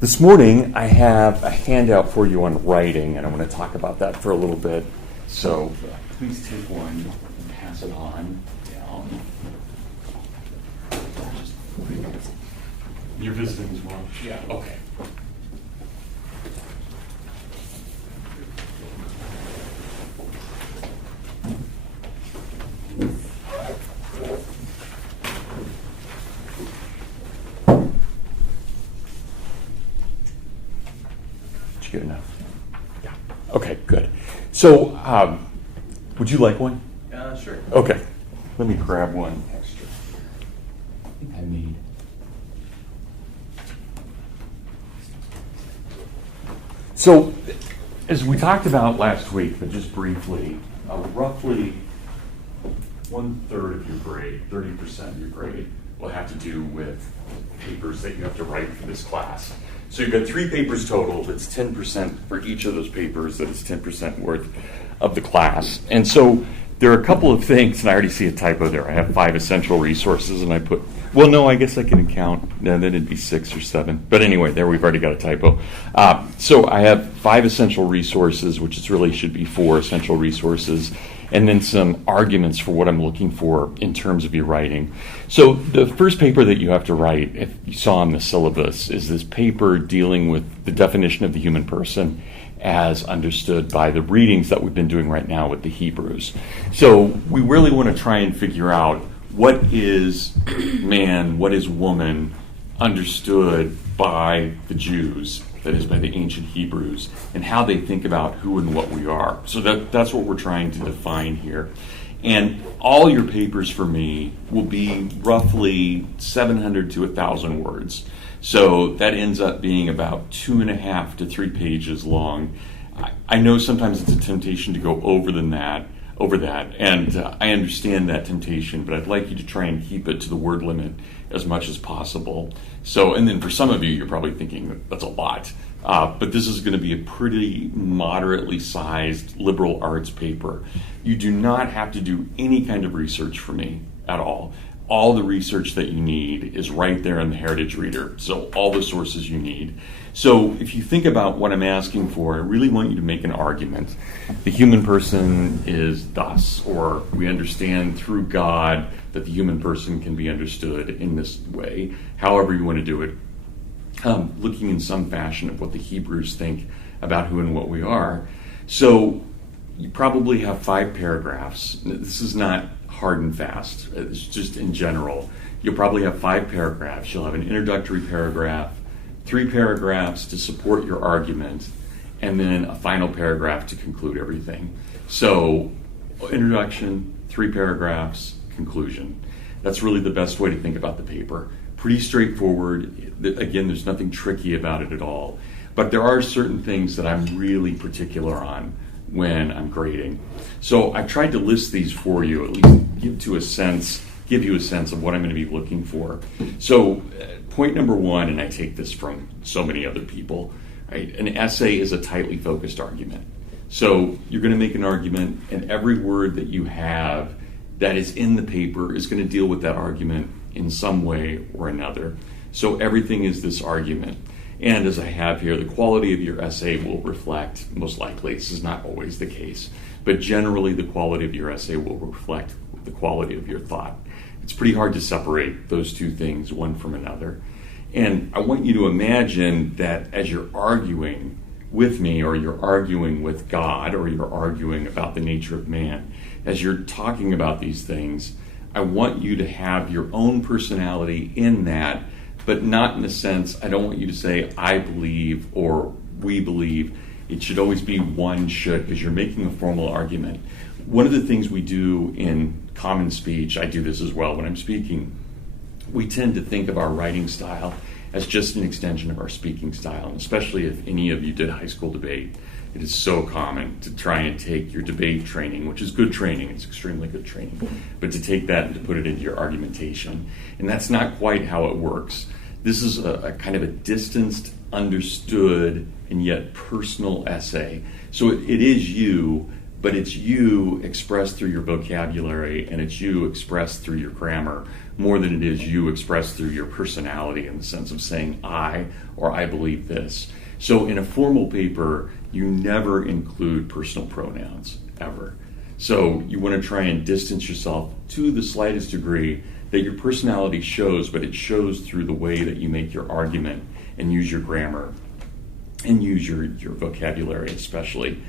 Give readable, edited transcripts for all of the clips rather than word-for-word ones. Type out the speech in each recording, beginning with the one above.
This morning, I have a handout for you on writing, and I want to talk about that for a little bit. So please take one and pass it on down. You're visiting as well? Yeah. Okay. Good enough. Yeah. Okay, good. So, would you like one? Sure. Okay. Let me grab one extra. I think I need. So, as we talked about last week, but just briefly, roughly 1/3 of your grade, 30% of your grade, will have to do with papers that you have to write for this class. So you've got 3 papers total. That's 10% for each of those papers. That is 10% worth of the class. And so there are a couple of things, and I already see a typo there. I have 5 essential resources, and I put, well, no, I guess I can count. No, then it'd be 6 or 7. But anyway, there we've already got a typo. So I have 5 essential resources, which is really should be 4 essential resources, and then some arguments for what I'm looking for in terms of your writing. So the first paper that you have to write, if you saw in the syllabus, is this paper dealing with the definition of the human person as understood by the readings that we've been doing right now with the Hebrews. So we really want to try and figure out what is man, what is woman, understood by the Jews, that is by the ancient Hebrews, and how they think about who and what we are. So that's what we're trying to define here. And all your papers for me will be roughly 700 to 1,000 words. So that ends up being about 2.5 to 3 pages long. I know sometimes it's a temptation to go over that, and I understand that temptation, but I'd like you to try and keep it to the word limit as much as possible. So, and then for some of you, you're probably thinking that's a lot, but this is going to be a pretty moderately sized liberal arts paper. You do not have to do any kind of research for me at all. All the research that you need is right there in the Heritage Reader, so all the sources you need. So if you think about what I'm asking for, I really want you to make an argument. The human person is thus, or we understand through God that the human person can be understood in this way, however you want to do it, looking in some fashion at what the Hebrews think about who and what we are. So you probably have 5 paragraphs. This is not hard and fast. It's just in general. You'll probably have 5 paragraphs. You'll have an introductory paragraph, 3 paragraphs to support your argument, and then a final paragraph to conclude everything. So, introduction, 3 paragraphs, conclusion. That's really the best way to think about the paper. Pretty straightforward. Again, there's nothing tricky about it at all. But there are certain things that I'm really particular on when I'm grading. So I tried to list these for you, at least give you a sense of what I'm going to be looking for. So point number 1, and I take this from so many other people, right? An essay is a tightly focused argument. So you're going to make an argument, and every word that you have that is in the paper is going to deal with that argument in some way or another. So everything is this argument. And as I have here, the quality of your essay will reflect, most likely, this is not always the case, but generally the quality of your essay will reflect the quality of your thought. It's pretty hard to separate those two things one from another. And I want you to imagine that as you're arguing with me, or you're arguing with God, or you're arguing about the nature of man, as you're talking about these things, I want you to have your own personality in that, but not in the sense, I don't want you to say, I believe, or we believe. It should always be one should, because you're making a formal argument. One of the things we do in common speech, I do this as well when I'm speaking, we tend to think of our writing style as just an extension of our speaking style, and especially if any of you did high school debate. It is so common to try and take your debate training, which is good training, it's extremely good training, but to take that and to put it into your argumentation. And that's not quite how it works. This is a kind of a distanced, understood, and yet personal essay. So it is you, but it's you expressed through your vocabulary, and it's you expressed through your grammar more than it is you expressed through your personality in the sense of saying I or I believe this. So in a formal paper, you never include personal pronouns, ever. So you want to try and distance yourself to the slightest degree that your personality shows, but it shows through the way that you make your argument and use your grammar and use your vocabulary especially.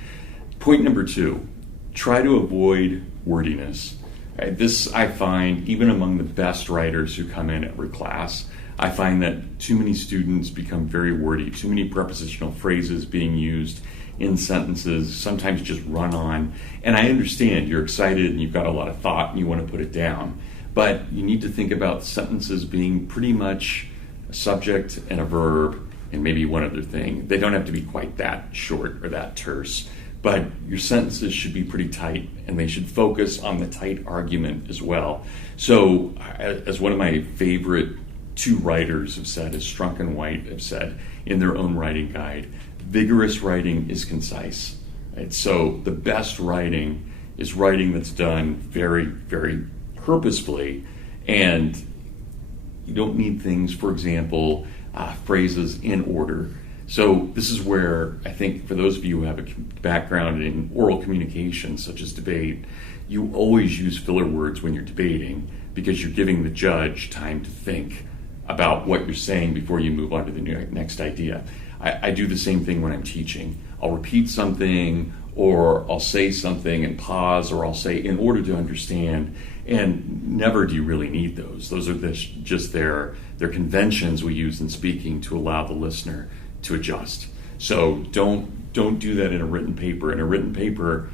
Point number 2, try to avoid wordiness. This I find even among the best writers who come in every class. I find that too many students become very wordy, too many prepositional phrases being used in sentences, sometimes just run on. And I understand you're excited and you've got a lot of thought and you want to put it down. But you need to think about sentences being pretty much a subject and a verb and maybe one other thing. They don't have to be quite that short or that terse. But your sentences should be pretty tight, and they should focus on the tight argument as well. So, as one of my favorite 2 writers have said, as Strunk and White have said in their own writing guide, vigorous writing is concise. Right? So, the best writing is writing that's done very, very purposefully, and you don't need things, for example, phrases in order. So this is where I think for those of you who have a background in oral communication, such as debate, you always use filler words when you're debating because you're giving the judge time to think about what you're saying before you move on to the next idea. I do the same thing when I'm teaching. I'll repeat something, or I'll say something and pause, or I'll say in order to understand, and never do you really need those. Those are just their conventions we use in speaking to allow the listener to adjust. So don't do that in a written paper. In a written paper,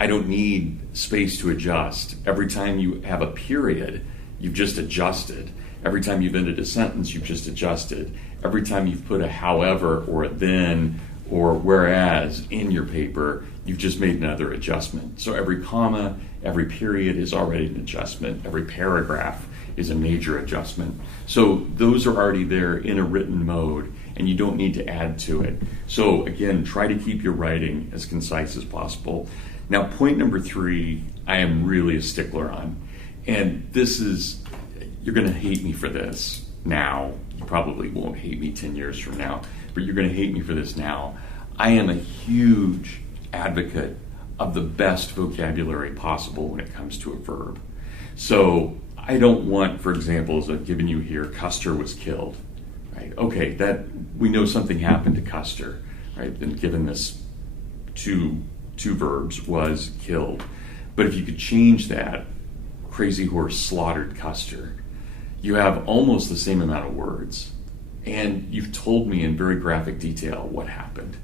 I don't need space to adjust. Every time you have a period, you've just adjusted. Every time you've ended a sentence, you've just adjusted. Every time you've put a however or a then or whereas in your paper, you've just made another adjustment. So every comma, every period is already an adjustment. Every paragraph is a major adjustment. So those are already there in a written mode, and you don't need to add to it. So again, try to keep your writing as concise as possible. Now, point number 3, I am really a stickler on. And this is, you're going to hate me for this now. You probably won't hate me 10 years from now, but you're going to hate me for this now. I am a huge advocate of the best vocabulary possible when it comes to a verb. So I don't want, for example, as I've given you here, Custer was killed. Right? Okay, that we know something happened to Custer, right? And given this two verbs, was killed. But if you could change that, Crazy Horse slaughtered Custer, you have almost the same amount of words. And you've told me in very graphic detail what happened.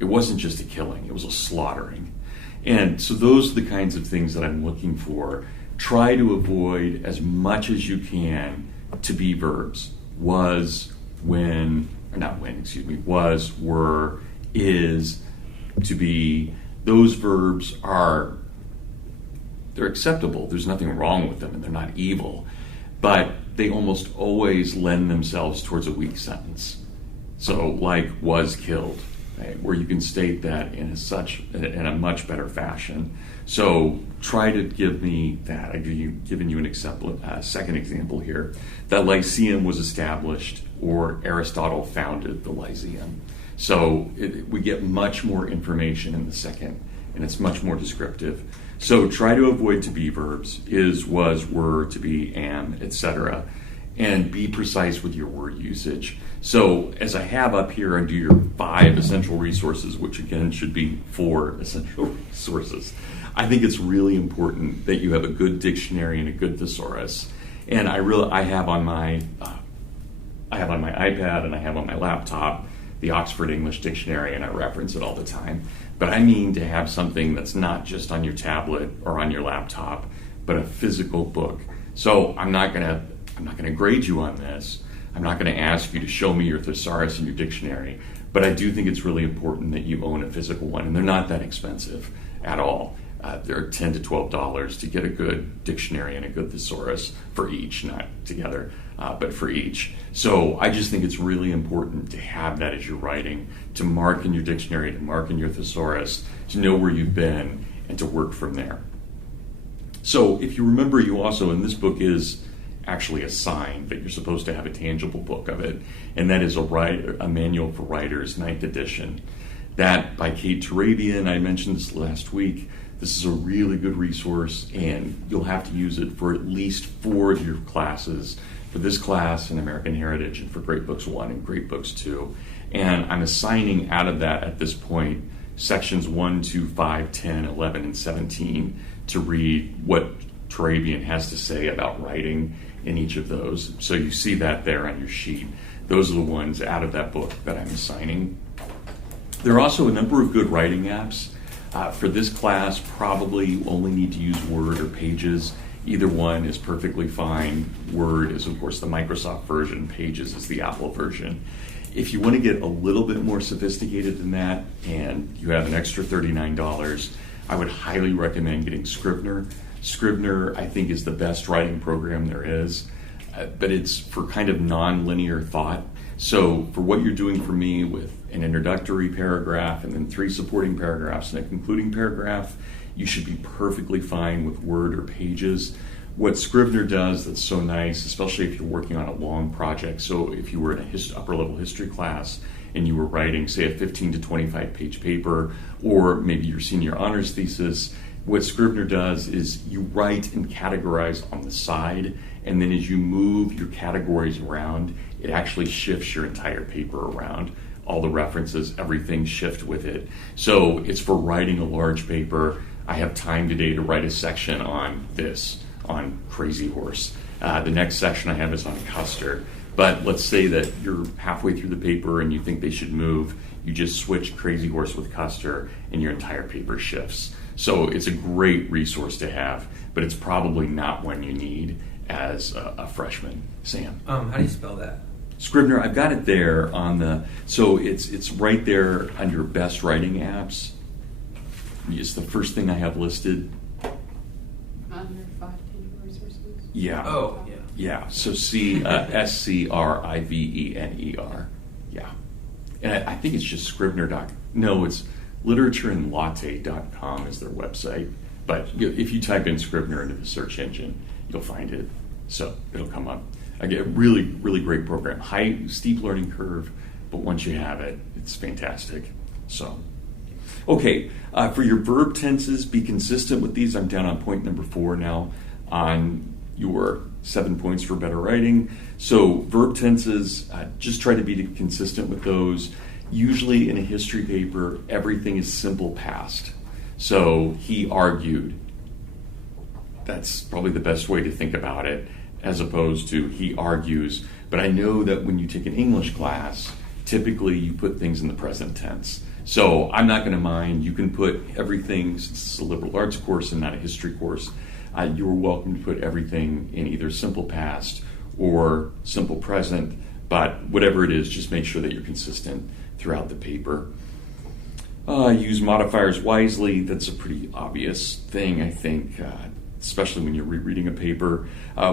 It wasn't just a killing, it was a slaughtering. And so those are the kinds of things that I'm looking for. Try to avoid as much as you can to be verbs. Was, when, or not when, excuse me, was, were, is, to be. Those verbs they're acceptable. There's nothing wrong with them and they're not evil. But they almost always lend themselves towards a weak sentence. So like was killed, right? Where you can state that in a much better fashion. So try to give me that. I've given you an example, second example here. That Lyceum was established, or Aristotle founded the Lyceum. So we get much more information in the second, and it's much more descriptive. So try to avoid to be verbs, is, was, were, to be, am, etc. And be precise with your word usage. So as I have up here under your 5 essential resources, which again should be 4 essential resources, I think it's really important that you have a good dictionary and a good thesaurus. And I have on my iPad and I have on my laptop the Oxford English Dictionary, and I reference it all the time. But I mean to have something that's not just on your tablet or on your laptop, but a physical book. So I'm not gonna grade you on this. I'm not gonna ask you to show me your thesaurus and your dictionary. But I do think it's really important that you own a physical one, and they're not that expensive at all. They're $10 to $12 to get a good dictionary and a good thesaurus for each, not together, but for each. So I just think it's really important to have that as you're writing, to mark in your dictionary, to mark in your thesaurus, to know where you've been, and to work from there. So if you remember, you also, and this book is actually a sign that you're supposed to have a tangible book of it, and that is a Manual for Writers, 9th edition. That by Kate Turabian, I mentioned this last week. This is a really good resource, and you'll have to use it for at least 4 of your classes, for this class in American Heritage and for Great Books 1 and Great Books 2. And I'm assigning out of that at this point sections 1, 2, 5, 10, 11, and 17 to read what Turabian has to say about writing in each of those. So you see that there on your sheet. Those are the ones out of that book that I'm assigning. There are also a number of good writing apps. For this class, probably you only need to use Word or Pages. Either one is perfectly fine. Word is, of course, the Microsoft version. Pages is the Apple version. If you want to get a little bit more sophisticated than that, and you have an extra $39, I would highly recommend getting Scrivener. Scrivener, I think, is the best writing program there is, but it's for kind of non-linear thought. So for what you're doing for me with an introductory paragraph and then 3 supporting paragraphs and a concluding paragraph, you should be perfectly fine with Word or Pages. What Scrivener does that's so nice, especially if you're working on a long project, so if you were in a upper level history class and you were writing, say, a 15 to 25 page paper, or maybe your senior honors thesis, what Scrivener does is you write and categorize on the side, and then as you move your categories around, it actually shifts your entire paper around. All the references, everything shift with it. So it's for writing a large paper. I have time today to write a section on this, on Crazy Horse. The next section I have is on Custer. But let's say that you're halfway through the paper and you think they should move. You just switch Crazy Horse with Custer and your entire paper shifts. So it's a great resource to have, but it's probably not one you need as a freshman. Sam? How do you spell that? Scrivener, I've got it there on the, so it's right there under best writing apps. It's the first thing I have listed. Under 5 digital resources? Yeah. Oh, yeah. Yeah, so Scrivener. Yeah. And I think it's just Scrivener. No, it's literatureandlatte.com is their website. But if you type in Scrivener into the search engine, you'll find it. So it'll come up. Again, really, really great program. High, steep learning curve, but once you have it, it's fantastic. So, okay, for your verb tenses, be consistent with these. I'm down on point number 4 now on your 7 points for better writing. So verb tenses, just try to be consistent with those. Usually in a history paper, everything is simple past. So he argued. That's probably the best way to think about it, as opposed to he argues. But I know that when you take an English class, typically you put things in the present tense. So I'm not going to mind. You can put everything, since it's a liberal arts course and not a history course, you're welcome to put everything in either simple past or simple present. But whatever it is, just make sure that you're consistent throughout the paper. Use modifiers wisely. That's a pretty obvious thing, I think, especially when you're rereading a paper.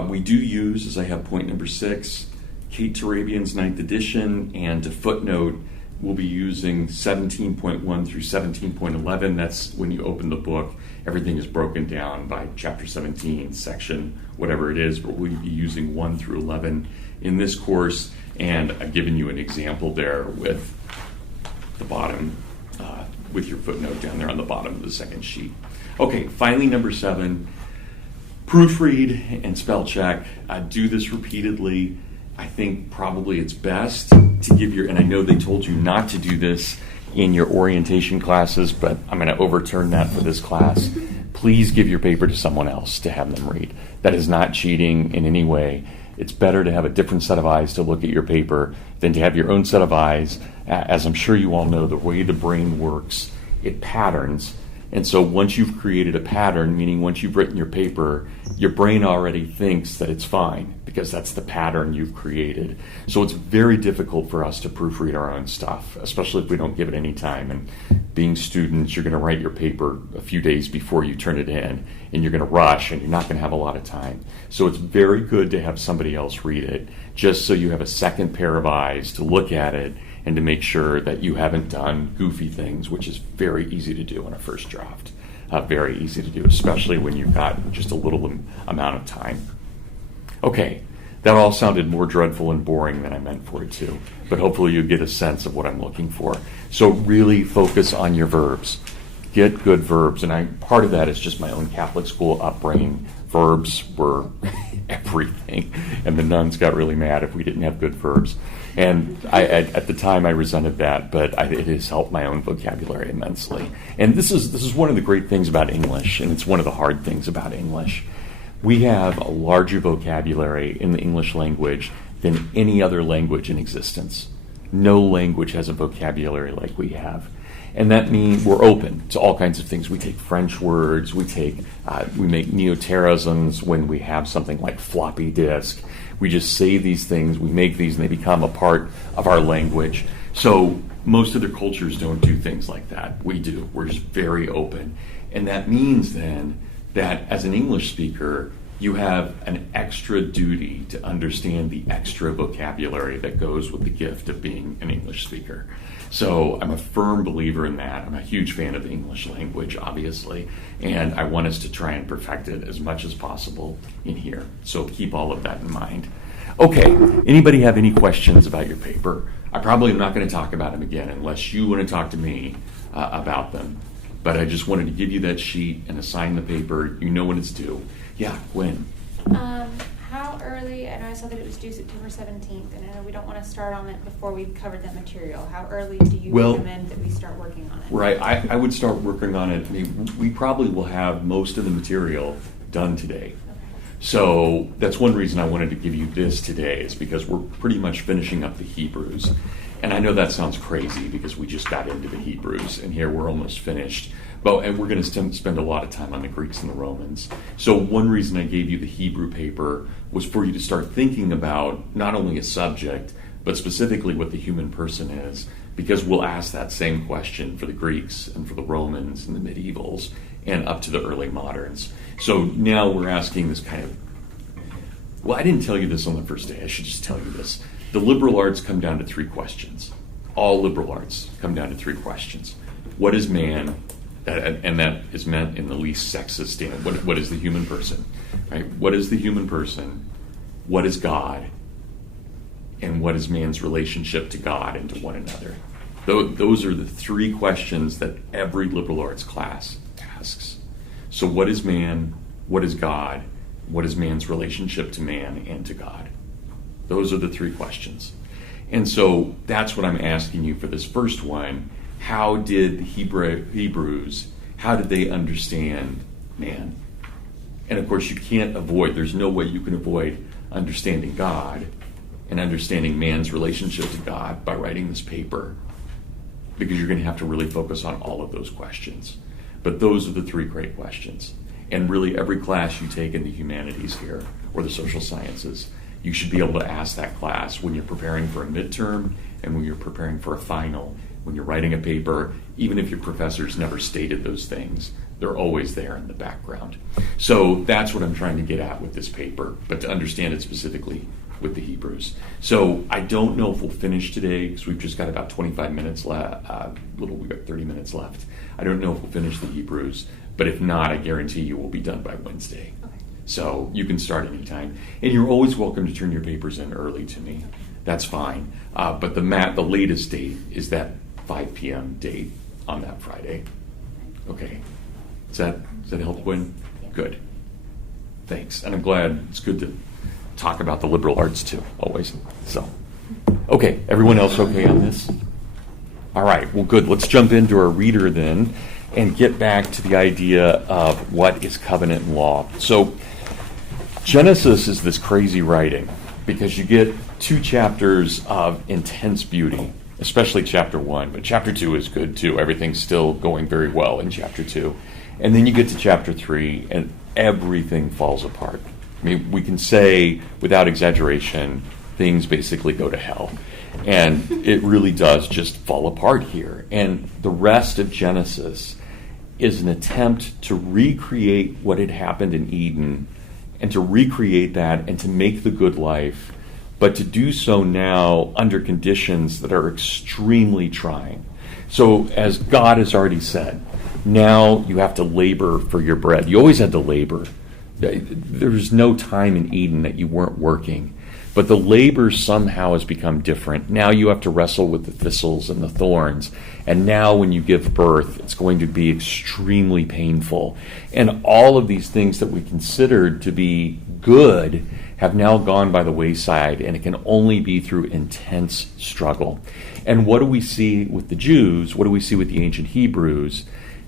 We do use, as I have point number 6, Kate Turabian's 9th edition, and to footnote, we'll be using 17.1 through 17.11. That's when you open the book. Everything is broken down by chapter 17, section, whatever it is, but we'll be using 1 through 11 in this course, and I've given you an example there with the bottom, with your footnote down there on the bottom of the second sheet. Okay, finally, number 7, proofread and spell check. Do this repeatedly. I think probably it's best to give your, and I know they told you not to do this in your orientation classes, but I'm going to overturn that for this class. Please give your paper to someone else to have them read. That is not cheating in any way. It's better to have a different set of eyes to look at your paper than to have your own set of eyes. As I'm sure you all know, the way the brain works, it patterns. And so once you've created a pattern, meaning once you've written your paper, your brain already thinks that it's fine because that's the pattern you've created. So it's very difficult for us to proofread our own stuff, especially if we don't give it any time. And being students, you're going to write your paper a few days before you turn it in, and you're going to rush, and you're not going to have a lot of time. So it's very good to have somebody else read it, just so you have a second pair of eyes to look at it and to make sure that you haven't done goofy things, which is very easy to do on a first draft. very easy to do, especially when you've got just a little amount of time. Okay, that all sounded more dreadful and boring than I meant for it to, but hopefully you get a sense of what I'm looking for. So really focus on your verbs. Get good verbs, and part of that is just my own Catholic school upbringing. Verbs were everything, and the nuns got really mad if we didn't have good verbs. And at the time, I resented that, but it has helped my own vocabulary immensely. And this is one of the great things about English, and it's one of the hard things about English. We have a larger vocabulary in the English language than any other language in existence. No language has a vocabulary like we have. And that means we're open to all kinds of things. We take French words, we make neoterisms when we have something like floppy disk. We just say these things, we make these, and they become a part of our language. So most other cultures don't do things like that. We do. We're just very open. And that means then that as an English speaker, you have an extra duty to understand the extra vocabulary that goes with the gift of being an English speaker. So I'm a firm believer in that. I'm a huge fan of the English language, obviously, and I want us to try and perfect it as much as possible in here. So keep all of that in mind. Okay, anybody have any questions about your paper? I probably am not going to talk about them again unless you want to talk to me about them. But I just wanted to give you that sheet and assign the paper. You know when it's due. Yeah, Gwen. How early, I know I saw that it was due September 17th, and I know we don't want to start on it before we've covered that material. How early do you recommend that we start working on it? Right, I would start working on it. I mean, we probably will have most of the material done today. Okay. So that's one reason I wanted to give you this today, is because we're pretty much finishing up the Hebrews. And I know that sounds crazy because we just got into the Hebrews, and here we're almost finished. And we're going to spend a lot of time on the Greeks and the Romans. So one reason I gave you the Hebrew paper was for you to start thinking about not only a subject, but specifically what the human person is, because we'll ask that same question for the Greeks and for the Romans and the medievals and up to the early moderns. So now we're asking this kind of, well, I didn't tell you this on the first day. I should just tell you this. The liberal arts come down to 3 questions. All liberal arts come down to 3 questions. What is man? And that is meant in the least sexist standard. What is the human person? Right? What is the human person? What is God? And what is man's relationship to God and to one another? Those are the 3 questions that every liberal arts class asks. So what is man? What is God? What is man's relationship to man and to God? Those are the 3 questions. And so that's what I'm asking you for this first one. How did the Hebrews, how did they understand man? And of course you can't avoid, there's no way you can avoid understanding God and understanding man's relationship to God by writing this paper, because you're going to have to really focus on all of those questions. But those are the 3 great questions. And really every class you take in the humanities here, or the social sciences, you should be able to ask that class when you're preparing for a midterm and when you're preparing for a final. When you're writing a paper, even if your professors never stated those things, they're always there in the background. So that's what I'm trying to get at with this paper, but to understand it specifically with the Hebrews. So I don't know if we'll finish today, because we've just got about 25 minutes left. We've got 30 minutes left. I don't know if we'll finish the Hebrews, but if not, I guarantee you we'll be done by Wednesday. Okay. So you can start anytime. And you're always welcome to turn your papers in early to me. That's fine. But the latest date is that 5 p.m. date on that Friday. Okay. Does that help, Gwen? Yeah. Good. Thanks. And I'm glad. It's good to talk about the liberal arts too, always. So, okay. Everyone else okay on this? All right. Well, good. Let's jump into our reader then and get back to the idea of what is covenant and law. So, Genesis is this crazy writing because you get 2 chapters of intense beauty, especially chapter 1, but chapter 2 is good too. Everything's still going very well in chapter 2. And then you get to chapter 3 and everything falls apart. I mean, we can say without exaggeration, things basically go to hell. And it really does just fall apart here. And the rest of Genesis is an attempt to recreate what had happened in Eden, and to recreate that and to make the good life, but to do so now under conditions that are extremely trying. So as God has already said, Now you have to labor for your bread. You always had to labor. There's no time in Eden that you weren't working. But the labor somehow has become different. Now you have to wrestle with the thistles and the thorns. And now when you give birth, it's going to be extremely painful. And all of these things that we considered to be good have now gone by the wayside, and it can only be through intense struggle. And what do we see with the Jews? What do we see with the ancient Hebrews?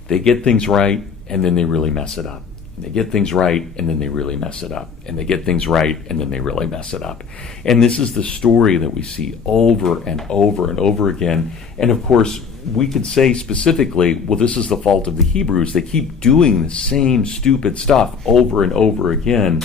They get things right, and then they really mess it up. They get things right, and then they really mess it up. And they get things right, and then they really mess it up. And this is the story that we see over and over and over again. And of course, we could say specifically, well, this is the fault of the Hebrews. They keep doing the same stupid stuff over and over again.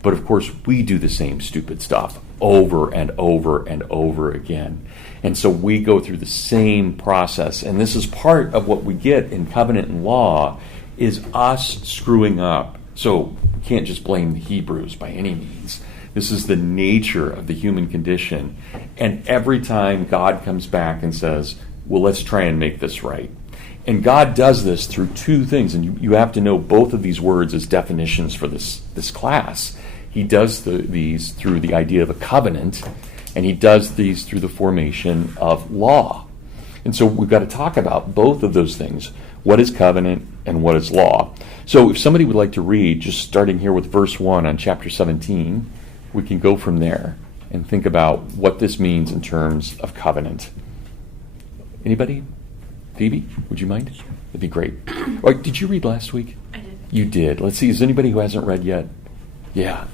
But of course, we do the same stupid stuff over and over and over again. And so we go through the same process. And this is part of what we get in covenant and law, is us screwing up. So we can't just blame the Hebrews by any means. This is the nature of the human condition. And every time God comes back and says, well, let's try and make this right. And God does this through two things. And you have to know both of these words as definitions for this class. He does these through the idea of a covenant, and he does these through the formation of law. And so we've got to talk about both of those things. What is covenant and what is law? So if somebody would like to read, just starting here with verse 1 on chapter 17, we can go from there and think about what this means in terms of covenant. Anybody? Phoebe, would you mind? That'd be great. Or, did you read last week? I did. You did. Let's see, is there anybody who hasn't read yet? Yeah.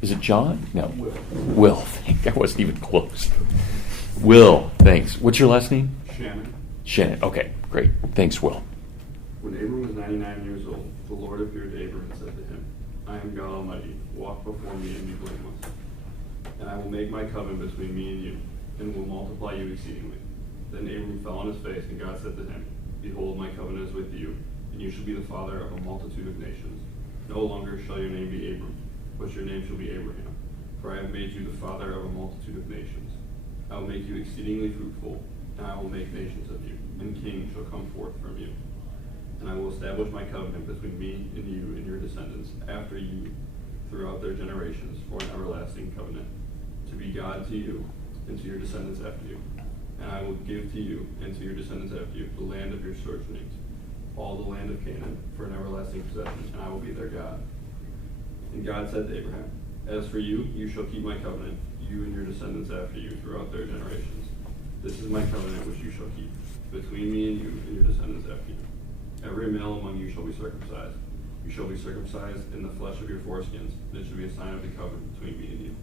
Is it John? No. Will. I wasn't even close. Will, thanks. What's your last name? Shannon. Okay, great. Thanks, Will. When Abram was 99 years old, the Lord appeared to Abram and said to him, I am God Almighty. Walk before me and be blameless. And I will make my covenant between me and you, and will multiply you exceedingly. Then Abram fell on his face, and God said to him, Behold, my covenant is with you, and you shall be the father of a multitude of nations. No longer shall your name be Abram, but your name shall be Abraham. For I have made you the father of a multitude of nations. I will make you exceedingly fruitful, and I will make nations of you, and kings shall come forth from you. And I will establish my covenant between me and you and your descendants after you throughout their generations for an everlasting covenant, to be God to you and to your descendants after you. And I will give to you and to your descendants after you the land of your sojournings, all the land of Canaan, for an everlasting possession, and I will be their God. And God said to Abraham, As for you, you shall keep my covenant, you and your descendants after you throughout their generations. This is my covenant which you shall keep, between me and you and your descendants after you. Every male among you shall be circumcised. You shall be circumcised in the flesh of your foreskins, and it shall be a sign of the covenant between me and you.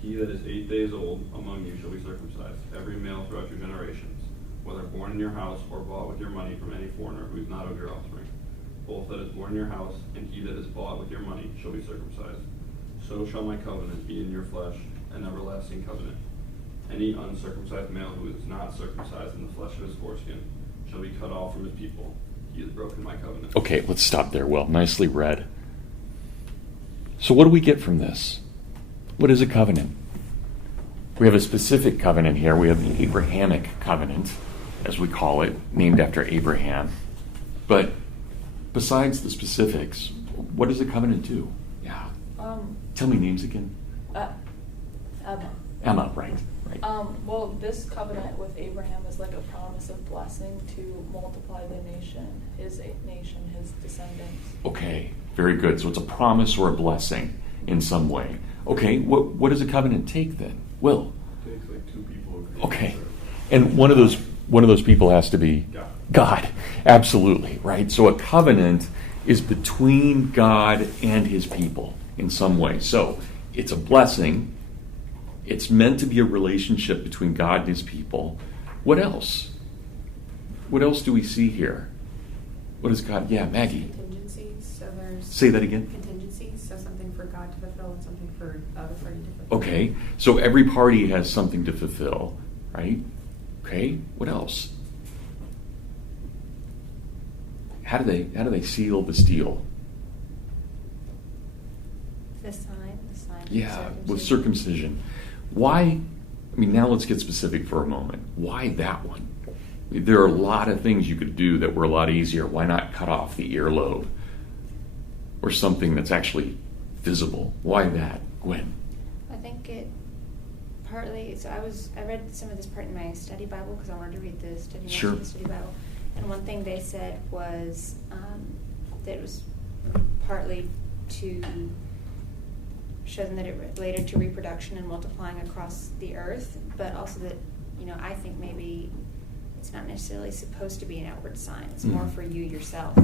He that is 8 days old among you shall be circumcised, every male throughout your generations, whether born in your house or bought with your money from any foreigner who is not of your offspring. Both that is born in your house and he that is bought with your money shall be circumcised. So shall my covenant be in your flesh, an everlasting covenant. Any uncircumcised male who is not circumcised in the flesh of his foreskin shall be cut off from his people. He has broken my covenant. Okay, let's stop there, Will. Nicely read. So what do we get from this? What is a covenant? We have a specific covenant here. We have the Abrahamic covenant, as we call it, named after Abraham. But besides the specifics, what does a covenant do? Yeah. Tell me names again. Emma. Emma, right. Well, this covenant with Abraham is like a promise of blessing to multiply the nation, his descendants. Okay, very good. So it's a promise or a blessing in some way. Okay, what does a covenant take then? Will? It takes like two people agreeing. Okay, and one of those people has to be God. Absolutely, right? So a covenant is between God and his people in some way. So it's a blessing. It's meant to be a relationship between God and his people. What else? What else do we see here? What is God? Yeah, Maggie. Contingencies, so there's... Say that again. Contingencies, so something for God to fulfill and something for the other party to fulfill. Okay, so every party has something to fulfill, right? Okay, what else? How do they seal the deal? The sign. Yeah, with circumcision. Why? I mean, now let's get specific for a moment. Why that one? There are a lot of things you could do that were a lot easier. Why not cut off the earlobe? Or something that's actually visible. Why that, Gwen? I think it partly, so I read some of this part in my study Bible because I wanted to read the study notes Sure. of the study Bible. And one thing they said was that it was partly to show them that it related to reproduction and multiplying across the earth, but also that, I think maybe it's not necessarily supposed to be an outward sign. It's more for you yourself.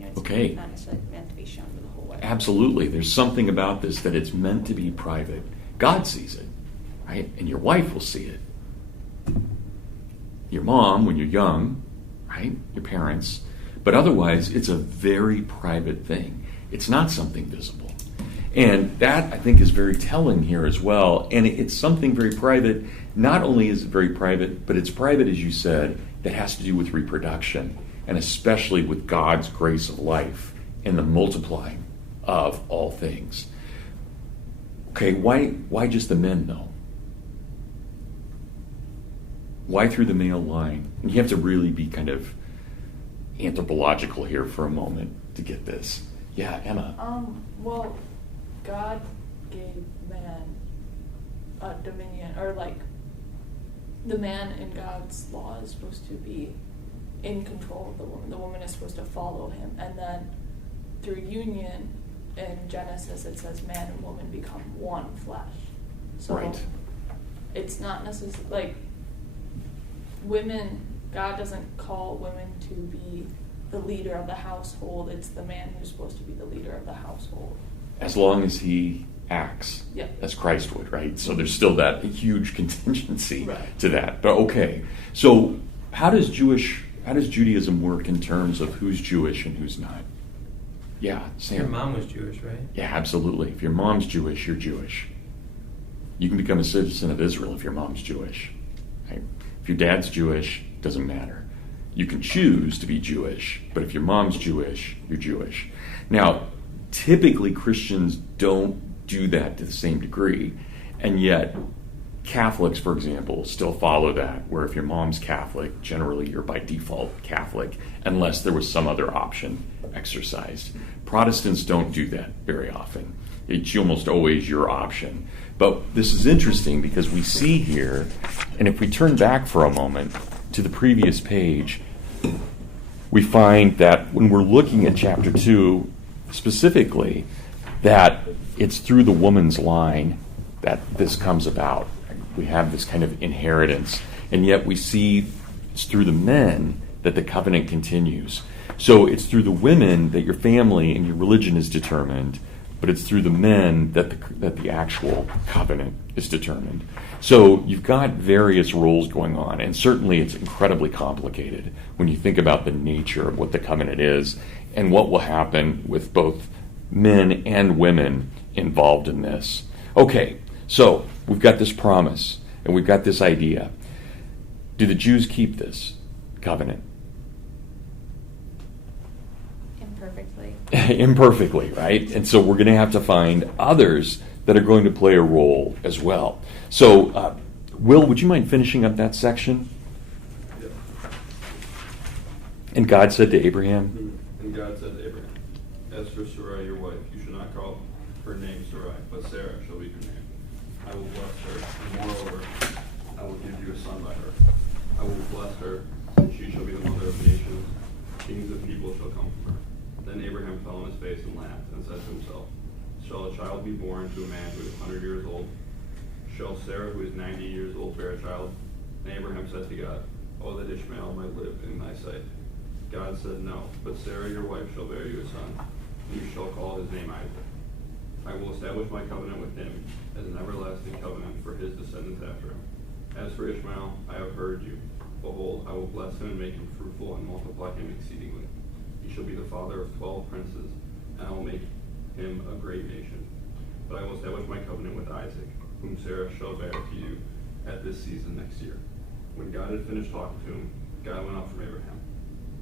It's Okay. not necessarily meant to be shown to the whole world. Absolutely. There's something about this that it's meant to be private. God sees it, right? And your wife will see it. Your mom, when you're young, right? Your parents. But otherwise, it's a very private thing. It's not something visible. And that, I think, is very telling here as well. And it's something very private. Not only is it very private, but it's private, as you said, that has to do with reproduction, and especially with God's grace of life and the multiplying of all things. Okay, why just the men, though? Why through the male line? And you have to really be kind of anthropological here for a moment to get this. Yeah, Emma. Well, God gave man a dominion, or the man in God's law is supposed to be in control of the woman. The woman is supposed to follow him. And then through union in Genesis, it says man and woman become one flesh. So Right. it's not necessarily women, God doesn't call women to be the leader of the household. It's the man who's supposed to be the leader of the household. As long as he acts Yeah. as Christ would, right? So there's still that huge contingency Right. to that. But okay, so how does Judaism work in terms of who's Jewish and who's not? Yeah, Sam. Your mom was Jewish, right? Yeah, absolutely. If your mom's Jewish, you're Jewish. You can become a citizen of Israel if your mom's Jewish. Right? If your dad's Jewish, doesn't matter. You can choose to be Jewish, but if your mom's Jewish, you're Jewish. Now, typically Christians don't do that to the same degree, and yet Catholics, for example, still follow that, where if your mom's Catholic, generally you're by default Catholic, unless there was some other option exercised. Protestants don't do that very often. It's almost always your option. But this is interesting because we see here, and if we turn back for a moment to the previous page, we find that when we're looking at chapter 2 specifically, that it's through the woman's line that this comes about. We have this kind of inheritance, and yet we see it's through the men that the covenant continues. So it's through the women that your family and your religion is determined, but it's through the men that the actual covenant is determined. So you've got various roles going on, and certainly it's incredibly complicated when you think about the nature of what the covenant is and what will happen with both men and women involved in this. Okay, so we've got this promise, and we've got this idea. Do the Jews keep this covenant? Imperfectly. Imperfectly, right? And so we're going to have to find others that are going to play a role as well. So, Will, would you mind finishing up that section? Yep. And God said to Abraham, And God said to Abraham, as for Sarai your wife, you shall not call her name Sarai, but Sarah shall be her name. I will bless her, and moreover, I will give you a son by her. I will bless her, and she shall be the mother of nations. Kings of people shall come from her. Then Abraham fell on his face and laughed, and said to himself, shall a child be born to a man who is 100 years old? Shall Sarah, who is 90 years old, bear a child? And Abraham said to God, oh, that Ishmael might live in thy sight. God said, no, but Sarah your wife shall bear you a son, and you shall call his name Isaac. I will establish my covenant with him as an everlasting covenant for his descendants after him. As for Ishmael, I have heard you. Behold, I will bless him and make him fruitful and multiply him exceedingly. He shall be the father of 12 princes, and I will make him a great nation. But I will establish my covenant with Isaac, whom Sarah shall bear to you at this season next year. When God had finished talking to him, God went out from Abraham.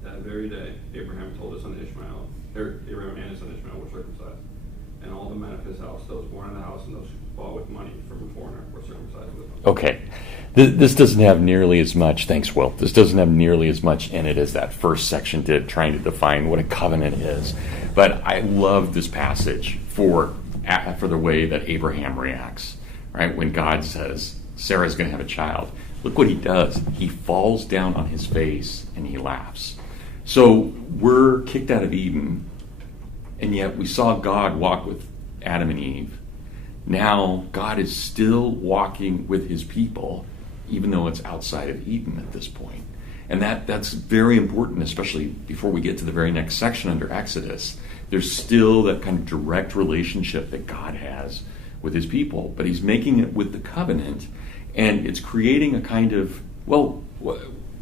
That very day, Abraham and his son Ishmael were circumcised, and all the men of his house, those born in the house and those bought with money from a foreigner or circumcised with them. Okay. This doesn't have nearly as much, thanks, Will. This doesn't have nearly as much in it as that first section did, trying to define what a covenant is. But I love this passage for the way that Abraham reacts, right? When God says, Sarah's going to have a child. Look what he does. He falls down on his face and he laughs. So we're kicked out of Eden, and yet we saw God walk with Adam and Eve. Now God is still walking with his people, even though it's outside of Eden at this point. And that's very important, especially before we get to the very next section under Exodus. There's still that kind of direct relationship that God has with his people, but he's making it with the covenant, and it's creating a kind of, well,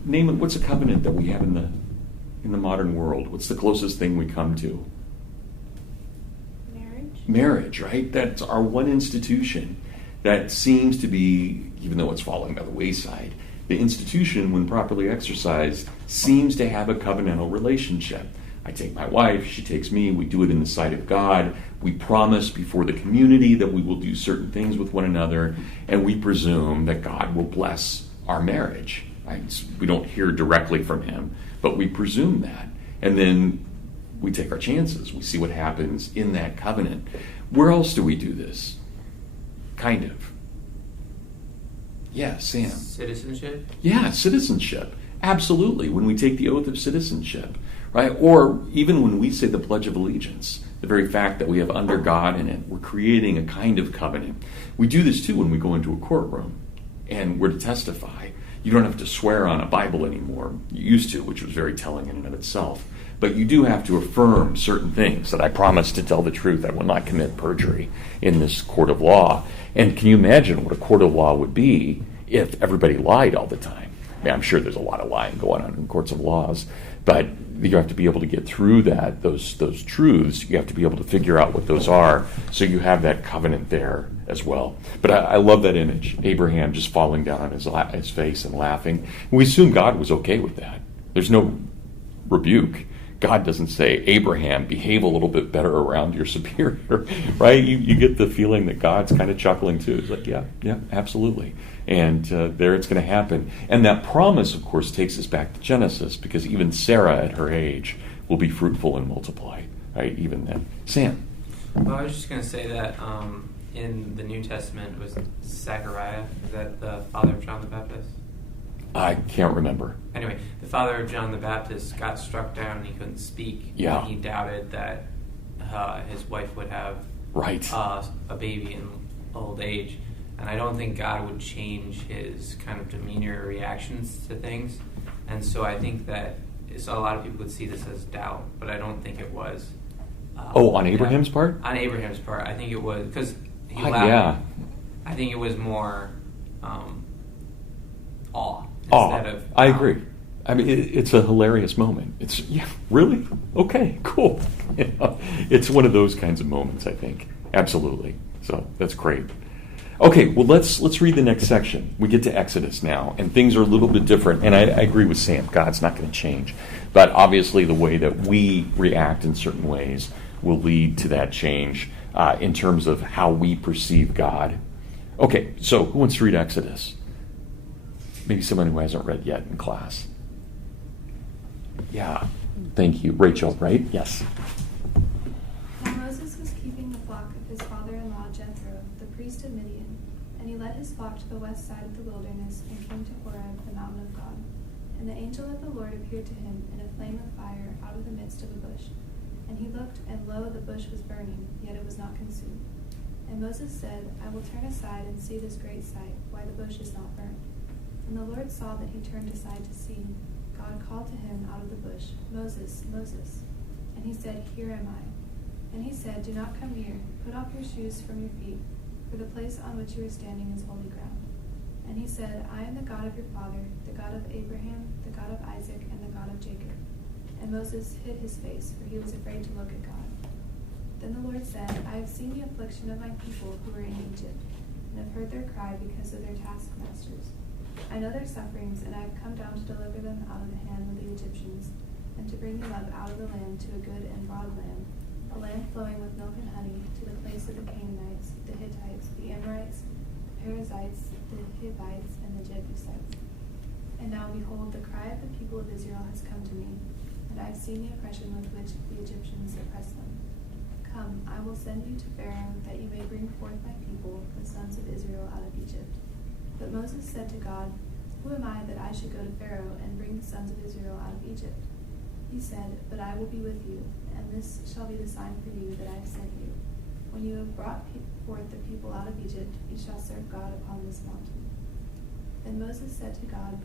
name it, what's a covenant that we have in the modern world? What's the closest thing we come to? Marriage, right? That's our one institution that seems to be, even though it's falling by the wayside, the institution, when properly exercised, seems to have a covenantal relationship. I take my wife, she takes me, we do it in the sight of God, we promise before the community that we will do certain things with one another, and we presume that God will bless our marriage. Right? We don't hear directly from him, but we presume that. And then we take our chances. We see what happens in that covenant. Where else do we do this? Kind of. Yeah, Sam. Citizenship? Yeah, citizenship. Absolutely. When we take the oath of citizenship, right? Or even when we say the Pledge of Allegiance, the very fact that we have under God in it, we're creating a kind of covenant. We do this too when we go into a courtroom and we're to testify. You don't have to swear on a Bible anymore. You used to, which was very telling in and of itself. But you do have to affirm certain things, that I promise to tell the truth. I will not commit perjury in this court of law. And can you imagine what a court of law would be if everybody lied all the time? I mean, I'm sure there's a lot of lying going on in courts of laws, but you have to be able to get through that, those truths. You have to be able to figure out what those are, so you have that covenant there as well. But I love that image, Abraham just falling down on his face and laughing. We assume God was okay with that. There's no rebuke. God doesn't say, Abraham, behave a little bit better around your superior, right? You get the feeling that God's kind of chuckling too. It's like, yeah, absolutely. And there it's going to happen. And that promise, of course, takes us back to Genesis, because even Sarah at her age will be fruitful and multiply, right? Even then. Sam? Well, I was just going to say that in the New Testament, was Zechariah, is that the father of John the Baptist? I can't remember. Anyway, the father of John the Baptist got struck down and he couldn't speak. Yeah. And he doubted that his wife would have Right. A baby in old age. And I don't think God would change his kind of demeanor or reactions to things. And so I think that a lot of people would see this as doubt, but I don't think it was. On Abraham's part? On Abraham's part. I think it was, because he laughed. Yeah. I think it was more awe. I agree. I mean, it's a hilarious moment. It's, yeah, really? Okay, cool. It's one of those kinds of moments, I think. Absolutely. So that's great. Okay, well, let's read the next section. We get to Exodus now, and things are a little bit different. And I agree with Sam. God's not going to change. But obviously the way that we react in certain ways will lead to that change in terms of how we perceive God. Okay, so who wants to read Exodus? Maybe someone who hasn't read yet in class. Yeah, thank you. Rachel, right? Yes. Now Moses was keeping the flock of his father-in-law Jethro, the priest of Midian, and he led his flock to the west side of the wilderness and came to Horeb, the mountain of God. And the angel of the Lord appeared to him in a flame of fire out of the midst of a bush. And he looked, and lo, the bush was burning, yet it was not consumed. And Moses said, I will turn aside and see this great sight, why the bush is not burned. And the Lord saw that he turned aside to see. God called to him out of the bush, Moses, Moses. And he said, Here am I. And he said, Do not come near. Put off your shoes from your feet, for the place on which you are standing is holy ground. And he said, I am the God of your father, the God of Abraham, the God of Isaac, and the God of Jacob. And Moses hid his face, for he was afraid to look at God. Then the Lord said, I have seen the affliction of my people who are in Egypt, and have heard their cry because of their taskmasters. I know their sufferings, and I have come down to deliver them out of the hand of the Egyptians, and to bring them up out of the land to a good and broad land, a land flowing with milk and honey, to the place of the Canaanites, the Hittites, the Amorites, the Perizzites, the Hivites, and the Jebusites. And now behold, the cry of the people of Israel has come to me, and I have seen the oppression with which the Egyptians oppress them. Come, I will send you to Pharaoh, that you may bring forth my people, the sons of Israel, out of Egypt. But Moses said to God, Who am I that I should go to Pharaoh and bring the sons of Israel out of Egypt? He said, But I will be with you, and this shall be the sign for you that I have sent you. When you have brought forth the people out of Egypt, you shall serve God upon this mountain. Then Moses said to God,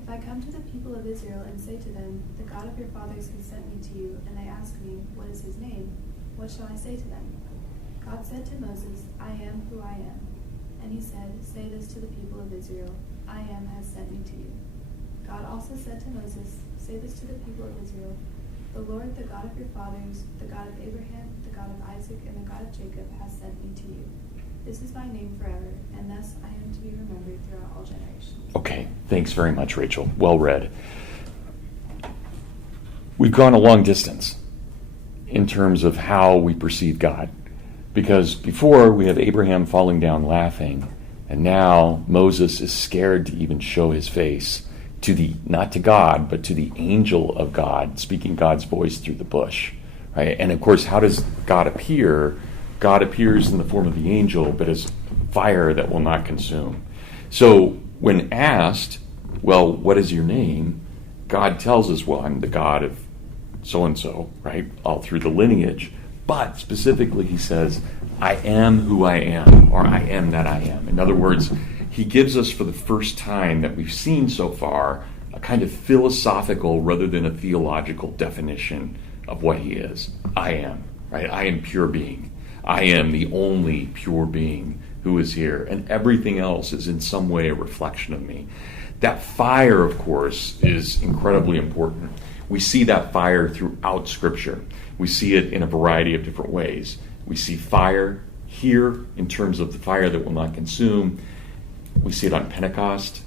If I come to the people of Israel and say to them, The God of your fathers has sent me to you, and they ask me, What is his name? What shall I say to them? God said to Moses, I am who I am. And he said, Say this to the people of Israel, I am has sent me to you. God also said to Moses, Say this to the people of Israel, The Lord, the God of your fathers, the God of Abraham, the God of Isaac, and the God of Jacob has sent me to you. This is my name forever, and thus I am to be remembered throughout all generations. Okay, thanks very much, Rachel. Well read. We've gone a long distance in terms of how we perceive God. Because before we have Abraham falling down laughing, and now Moses is scared to even show his face to not to God, but to the angel of God, speaking God's voice through the bush. Right? And of course, how does God appear? God appears in the form of the angel, but as fire that will not consume. So when asked, well, what is your name? God tells us, well, I'm the God of so-and-so, right? All through the lineage. But specifically, he says, I am who I am, or I am that I am. In other words, he gives us for the first time that we've seen so far a kind of philosophical rather than a theological definition of what he is. I am, right? I am pure being. I am the only pure being who is here, and everything else is in some way a reflection of me. That fire, of course, is incredibly important. We see that fire throughout Scripture. We see it in a variety of different ways. We see fire here in terms of the fire that will not consume. We see it on Pentecost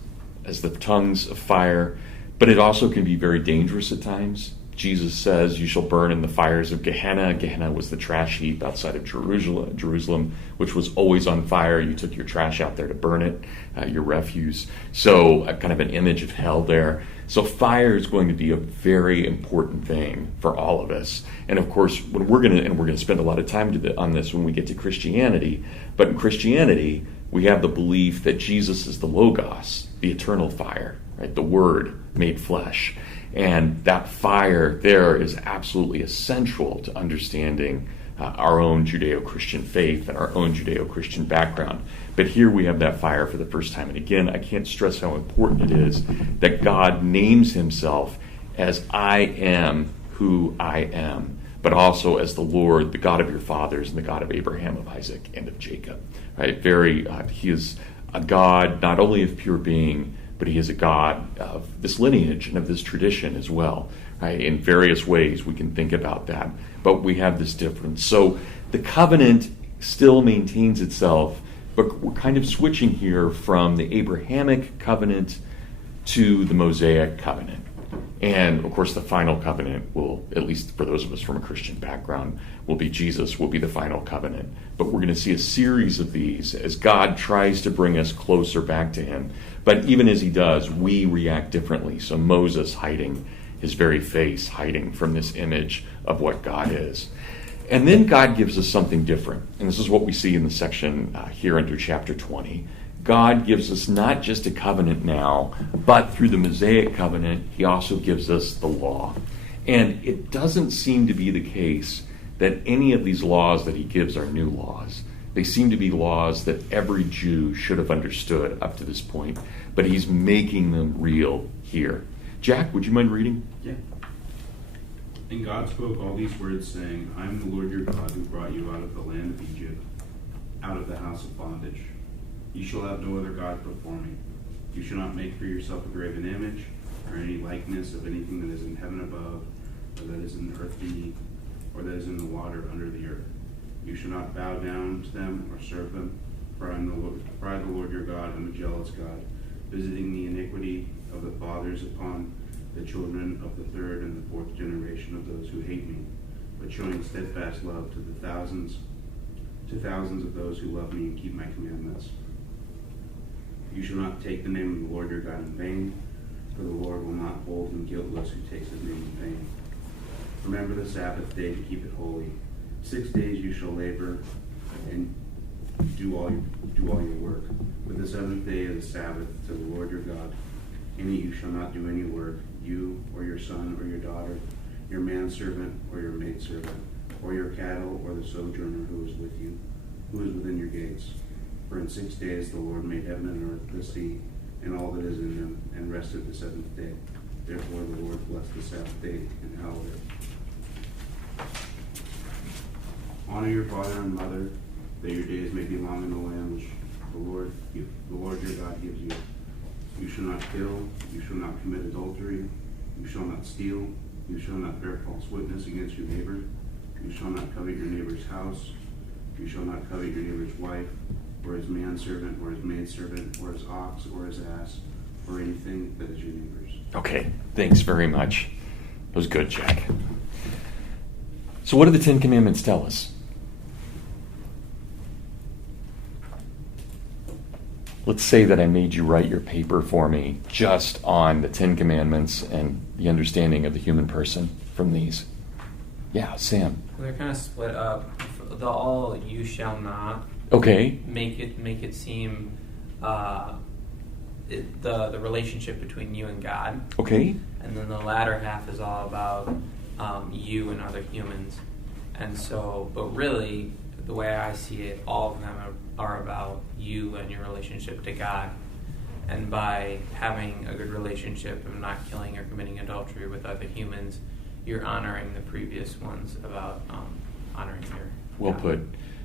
as the tongues of fire, but it also can be very dangerous at times. Jesus says, you shall burn in the fires of Gehenna. Gehenna was the trash heap outside of Jerusalem, which was always on fire. You took your trash out there to burn it, your refuse. So kind of an image of hell there. So fire is going to be a very important thing for all of us. And of course, when we're going to spend a lot of time on this when we get to Christianity. But in Christianity, we have the belief that Jesus is the Logos, the eternal fire, right? The Word made flesh. And that fire there is absolutely essential to understanding our own Judeo-Christian faith and our own Judeo-Christian background. But here we have that fire for the first time. And again, I can't stress how important it is that God names himself as I am who I am, but also as the Lord, the God of your fathers, and the God of Abraham, of Isaac, and of Jacob. Right? He is a God not only of pure being, but he is a God of this lineage and of this tradition as well. Right? In various ways we can think about that, but we have this difference. So the covenant still maintains itself, but we're kind of switching here from the Abrahamic covenant to the Mosaic covenant. And of course the final covenant will, at least for those of us from a Christian background, will be Jesus, will be the final covenant. But we're going to see a series of these as God tries to bring us closer back to him. But even as he does, we react differently. So Moses hiding his very face, hiding from this image of what God is. And then God gives us something different. And this is what we see in the section here under chapter 20. God gives us not just a covenant now, but through the Mosaic covenant, he also gives us the law. And it doesn't seem to be the case that any of these laws that he gives are new laws. They seem to be laws that every Jew should have understood up to this point, but he's making them real here. Jack, would you mind reading? Yeah. And God spoke all these words, saying, I am the Lord your God who brought you out of the land of Egypt, out of the house of bondage. You shall have no other gods before me. You shall not make for yourself a graven image, or any likeness of anything that is in heaven above, or that is in the earth beneath, or that is in the water under the earth. You shall not bow down to them or serve them, for I am the Lord your God, am a jealous God, visiting the iniquity of the fathers upon the children of the third and the fourth generation of those who hate me, but showing steadfast love to the thousands to thousands of those who love me and keep my commandments. You shall not take the name of the Lord your God in vain, for the Lord will not hold him guiltless who takes his name in vain. Remember the Sabbath day to keep it holy. 6 days you shall labor and do all your work. But the seventh day is the Sabbath to the Lord your God. In it you shall not do any work, you or your son or your daughter, your manservant or your maidservant, or your cattle or the sojourner who is with you, who is within your gates. For in 6 days the Lord made heaven and earth, the sea, and all that is in them, and rested the seventh day. Therefore the Lord blessed the Sabbath day and hallowed it. Honor your father and mother, that your days may be long in the land which the Lord your God gives you. You shall not kill, you shall not commit adultery, you shall not steal, you shall not bear false witness against your neighbor, you shall not covet your neighbor's house, you shall not covet your neighbor's wife, or his manservant, or his maidservant, or his ox, or his ass, or anything that is your neighbor's. Okay, thanks very much. That was good, Jack. So what do the Ten Commandments tell us? Let's say that I made you write your paper for me just on the Ten Commandments and the understanding of the human person from these. Yeah, Sam. They're kind of split up. The all you shall not. Okay. Make it seem the relationship between you and God. Okay. And then the latter half is all about you and other humans. And so, but really, the way I see it, all of them are about you and your relationship to God. And by having a good relationship and not killing or committing adultery with other humans, you're honoring the previous ones about honoring your Well God.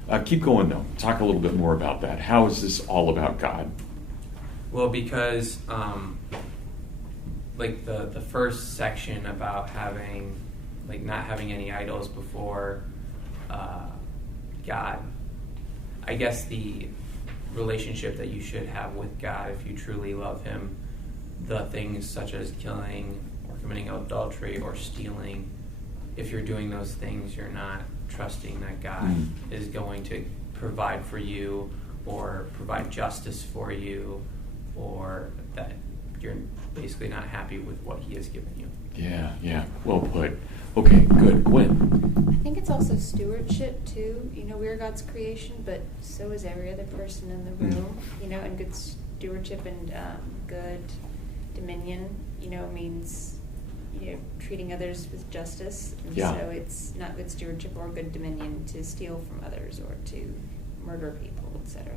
put. Keep going, though. Talk a little bit more about that. How is this all about God? Well, because like the first section about not having any idols before God, I guess the relationship that you should have with God if you truly love him, the things such as killing or committing adultery or stealing, if you're doing those things, you're not trusting that God is going to provide for you or provide justice for you, or that you're basically not happy with what he has given you. Yeah. Well put. Okay, good. Gwen. I think it's also stewardship too. We're God's creation, but so is every other person in the room. And good stewardship and good dominion, means treating others with justice. And Yeah. so it's not good stewardship or good dominion to steal from others or to murder people, etc.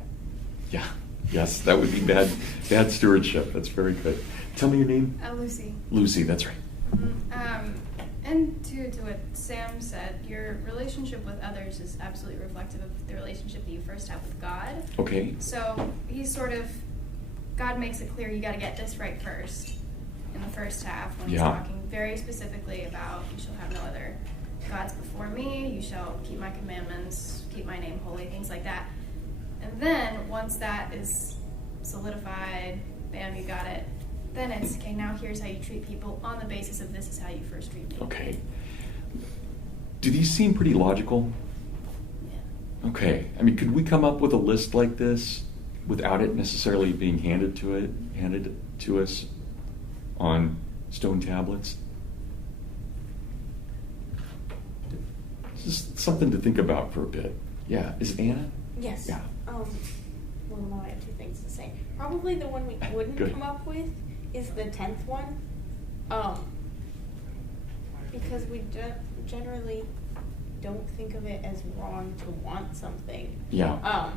Yeah. Yes, that would be bad stewardship. That's very good. Tell me your name. Lucy. Lucy, that's right. And to what Sam said, your relationship with others is absolutely reflective of the relationship that you first have with God. Okay. So God makes it clear you got to get this right first in the first half when he's talking very specifically about you shall have no other gods before me, you shall keep my commandments, keep my name holy, things like that. And then once that is solidified, bam, you got it. Then it's, okay, now here's how you treat people on the basis of this is how you first treat me. Okay. Do these seem pretty logical? Yeah. Okay. I mean, could we come up with a list like this without it necessarily being handed to us on stone tablets? Just something to think about for a bit. Yeah. Is it Anna? Yes. Yeah. Well, I have two things to say. Probably the one we wouldn't Good. come up with is the 10th one. Because we generally don't think of it as wrong to want something. Yeah.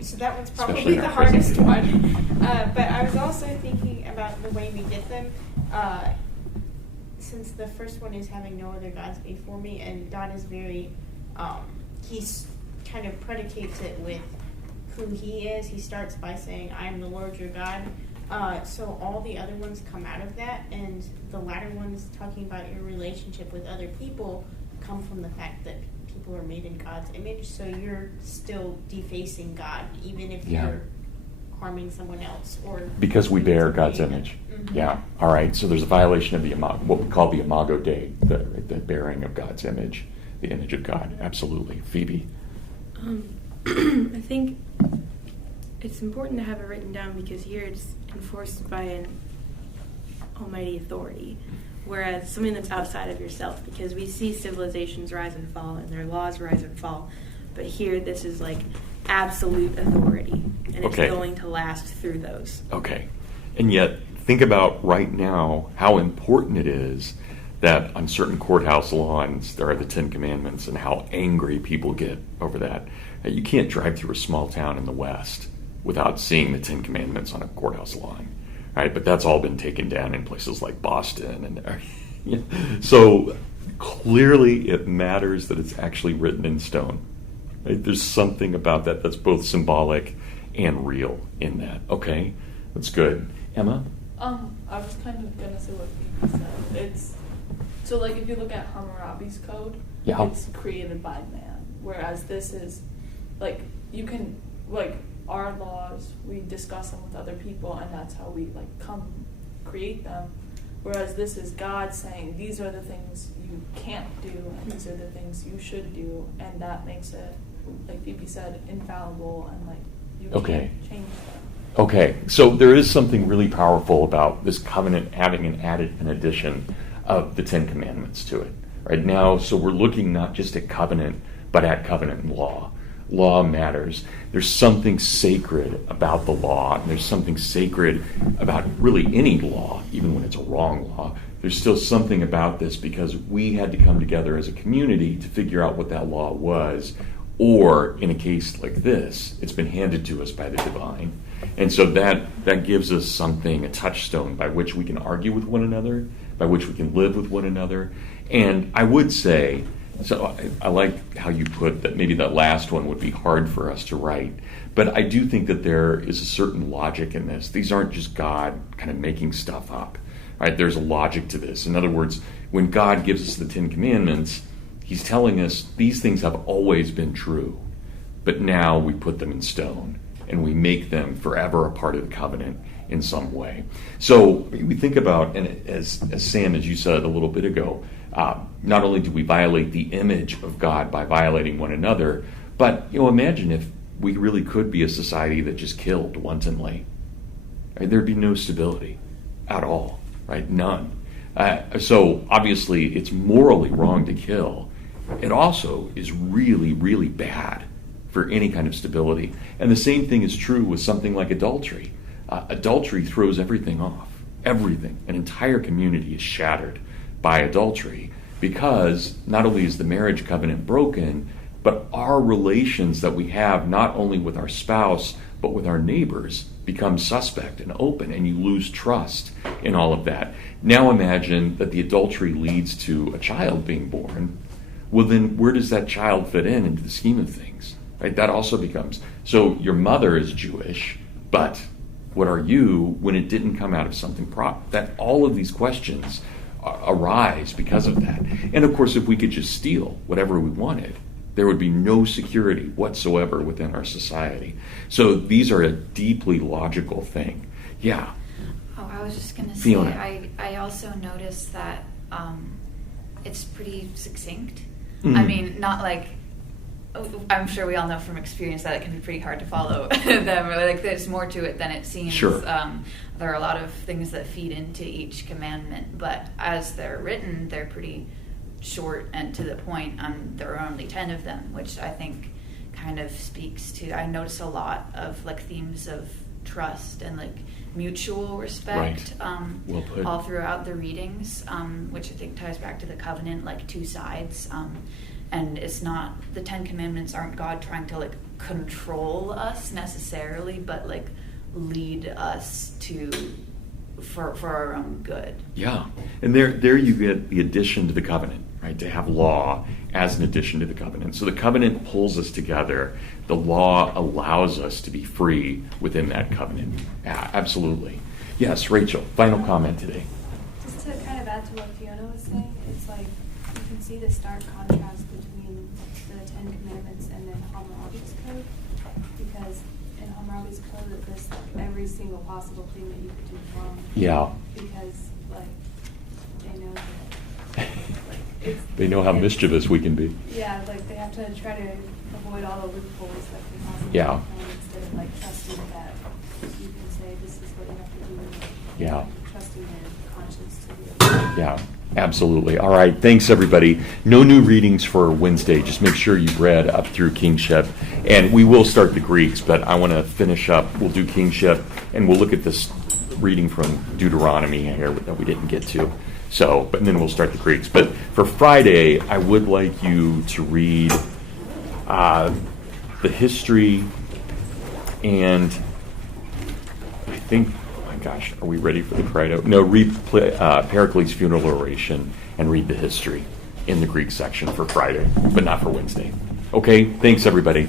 So that one's Especially probably in the our present hardest day. one. But I was also thinking about the way we get them. Since the first one is having no other gods before me, and God is very, he's kind of predicates it with who he is. He starts by saying, I am the Lord your God. So all the other ones come out of that, and the latter ones talking about your relationship with other people come from the fact that people are made in God's image, so you're still defacing God, even if you're harming someone else. Or Because we bear God's image. Mm-hmm. Yeah. All right. So there's a violation of what we call the Imago Dei, the bearing of God's image. the image of God. Absolutely. Phoebe? I think it's important to have it written down because here it's enforced by an almighty authority, whereas something that's outside of yourself, because we see civilizations rise and fall and their laws rise and fall, but here this is like absolute authority, and it's Okay. going to last through those. Okay. And yet, think about right now how important it is that on certain courthouse lawns there are the Ten Commandments and how angry people get over that. You can't drive through a small town in the West without seeing the Ten Commandments on a courthouse lawn, right? But that's all been taken down in places like Boston. And so clearly it matters that it's actually written in stone. Right? There's something about that that's both symbolic and real in that. Okay, that's good. Emma? I was kind of gonna say what Phoebe said. It's so like if you look at Hammurabi's code, Yeah. it's created by man, whereas this is like you can like our laws we discuss them with other people, and that's how we like create them. Whereas this is God saying these are the things you can't do, and these are the things you should do, and that makes it, like Phoebe said, infallible, and like you Okay. can't change them. Okay, so there is something really powerful about this covenant having an addition of the Ten Commandments to it. Right now, so we're looking not just at covenant, but at covenant and law. Law matters. There's something sacred about the law, and there's something sacred about really any law, even when it's a wrong law. There's still something about this because we had to come together as a community to figure out what that law was, or in a case like this, it's been handed to us by the divine. And so that gives us something, a touchstone by which we can argue with one another, by which we can live with one another. And I would say, so I like how you put that maybe that last one would be hard for us to write, but I do think that there is a certain logic in this. These aren't just God kind of making stuff up, right? There's a logic to this. In other words, when God gives us the Ten Commandments, he's telling us these things have always been true, but now we put them in stone and we make them forever a part of the covenant in some way. So we think about, and as Sam, as you said a little bit ago, not only do we violate the image of God by violating one another, but imagine if we really could be a society that just killed wantonly. Right? There'd be no stability at all, right? None. So obviously it's morally wrong to kill. It also is really, really bad for any kind of stability. And the same thing is true with something like adultery. Adultery throws everything off. Everything. An entire community is shattered by adultery because not only is the marriage covenant broken, but our relations that we have not only with our spouse but with our neighbors become suspect and open, and you lose trust in all of that. Now imagine that the adultery leads to a child being born. Well, then where does that child fit into the scheme of things? Right? That also becomes, so your mother is Jewish, but what are you when it didn't come out of something that all of these questions arise because of that. And of course, if we could just steal whatever we wanted, there would be no security whatsoever within our society. So these are a deeply logical thing. Yeah. Oh, I was just going to say, Fiona. I also noticed that it's pretty succinct. Mm. I mean, not like, I'm sure we all know from experience that it can be pretty hard to follow them. Like, there's more to it than it seems. Sure. There are a lot of things that feed into each commandment, but as they're written, they're pretty short and to the point. There are only 10 of them, which I think kind of speaks to, I notice a lot of like themes of trust and like mutual respect, Right. Well put. all throughout the readings, which I think ties back to the covenant, like two sides. And it's not, the 10 Commandments aren't God trying to like control us necessarily, but like lead us for our own good. Yeah. And there you get the addition to the covenant, right? To have law as an addition to the covenant. So the covenant pulls us together. The law allows us to be free within that covenant. Yeah, absolutely. Yes, Rachel, final comment today. Just to kind of add to what Fiona was saying, it's like you can see the stark contrast between the 10 Commandments and then Hammurabi's code, because in Hammurabi's code it lists like every single possible thing that you could do wrong. Yeah. Because like they know that like, They know how mischievous we can be. Yeah, like they have to try to avoid all the loopholes that can possibly Yeah. happen instead of like trusting that you can say this is what you have to do. And Yeah. trusting their conscience to do it. Yeah, absolutely. All right, thanks everybody. No new readings for Wednesday. Just make sure you've read up through kingship. And we will start the Greeks, but I want to finish up. We'll do kingship, and we'll look at this reading from Deuteronomy here that we didn't get to. So, but then we'll start the Greeks. But for Friday, I would like you to read the history, and I think, oh my gosh, are we ready for the Credo? No, read Pericles' funeral oration and read the history in the Greek section for Friday, but not for Wednesday. Okay, thanks everybody.